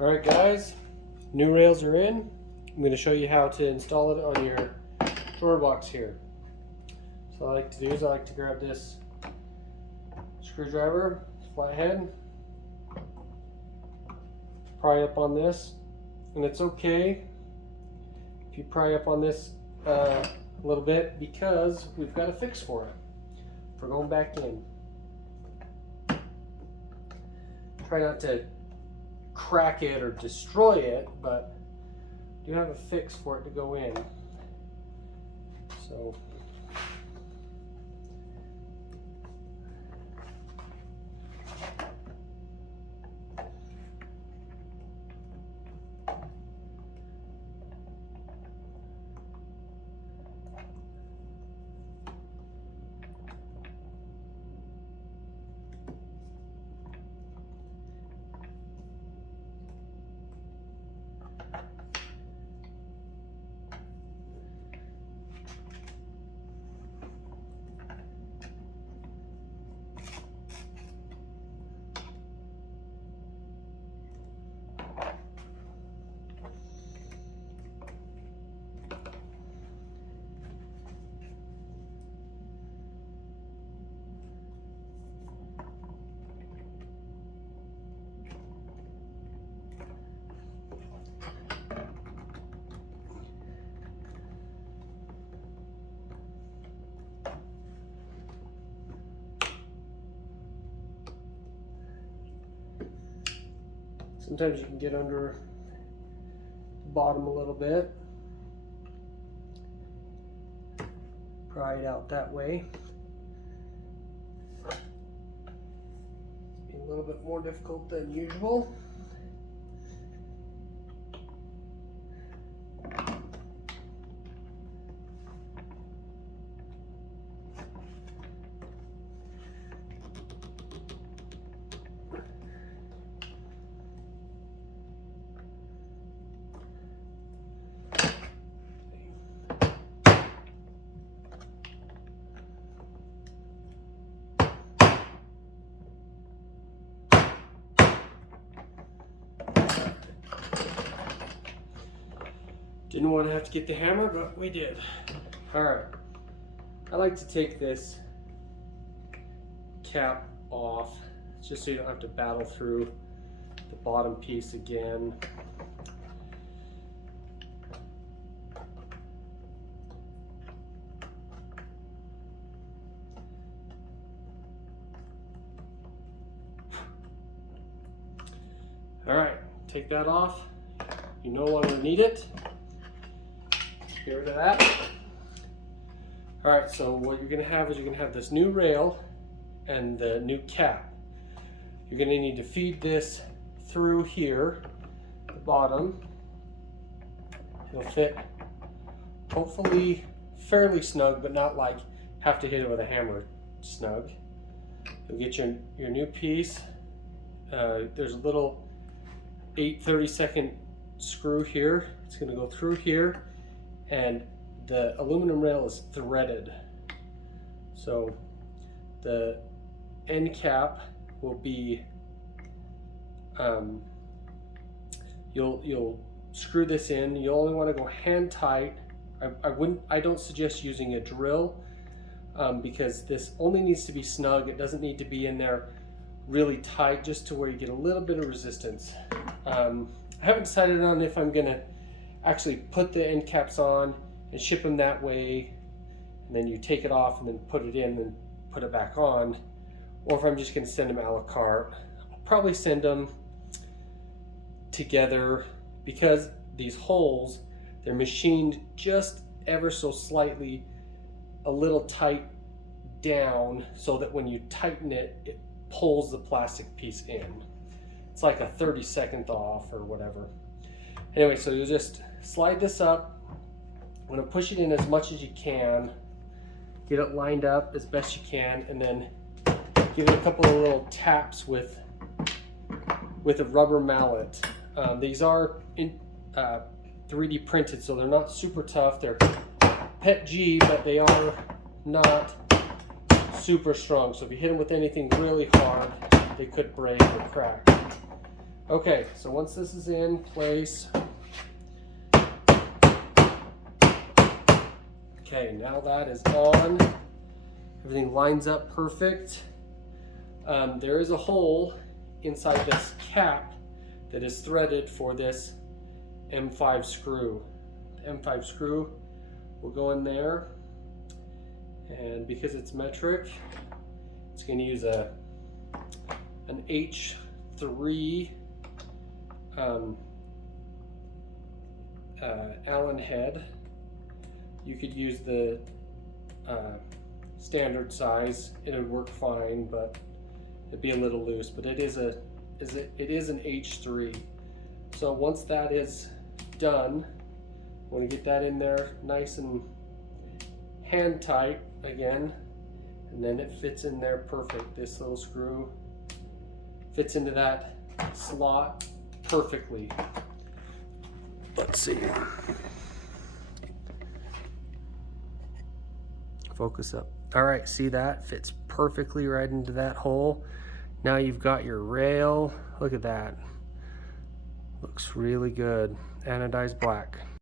Alright guys, new rails are in. I'm going to show you how to install it on your drawer box here. So what I like to do is I like to grab this screwdriver, flathead, pry up on this, and it's okay if you pry up on this a little bit because we've got a fix for it. For going back in. Try not to crack it or destroy it, but do have a fix for it to go in. So sometimes you can get under the bottom a little bit. Pry it out that way. It's been a little bit more difficult than usual. Didn't want to have to get the hammer, but we did. Alright, I like to take this cap off just so you don't have to battle through the bottom piece again. Alright, take that off. You no longer need it. Get rid of that. Alright, so what you're going to have is you're going to have this new rail and the new cap. You're going to need to feed this through here, the bottom. It'll fit hopefully fairly snug, but not like have to hit it with a hammer snug. You'll get your new piece. There's a little 8/32 screw here. It's going to go through here. And the aluminum rail is threaded. So the end cap will be, you'll screw this in. You only want to go hand tight. I don't suggest using a drill because this only needs to be snug. It doesn't need to be in there really tight, just to where you get a little bit of resistance. I haven't decided on if I'm gonna actually put the end caps on and ship them that way, and then you take it off and then put it in and put it back on, or if I'm just going to send them a la carte. I'll probably send them together because these holes, they're machined just ever so slightly a little tight down so that when you tighten it, it pulls the plastic piece in. It's like a 32nd off or whatever. Anyway, so you just slide this up. I'm going to push it in as much as you can. Get it lined up as best you can, and then give it a couple of little taps with a rubber mallet. These are 3D printed, so they're not super tough. They're PET G, but they are not super strong. So if you hit them with anything really hard, they could break or crack. Okay, so once this is in place, okay, now that is on, everything lines up perfect. There is a hole inside this cap that is threaded for this M5 screw. The M5 screw will go in there, and because it's metric, it's going to use an H3 Allen head. You could use the standard size; it would work fine, but it'd be a little loose. But it is an H3. So once that is done, I want to get that in there nice and hand tight again, and then it fits in there perfect. This little screw fits into that slot perfectly. Let's see. Focus up. All right, see that? Fits perfectly right into that hole. Now you've got your rail. Look at that. Looks really good. Anodized black.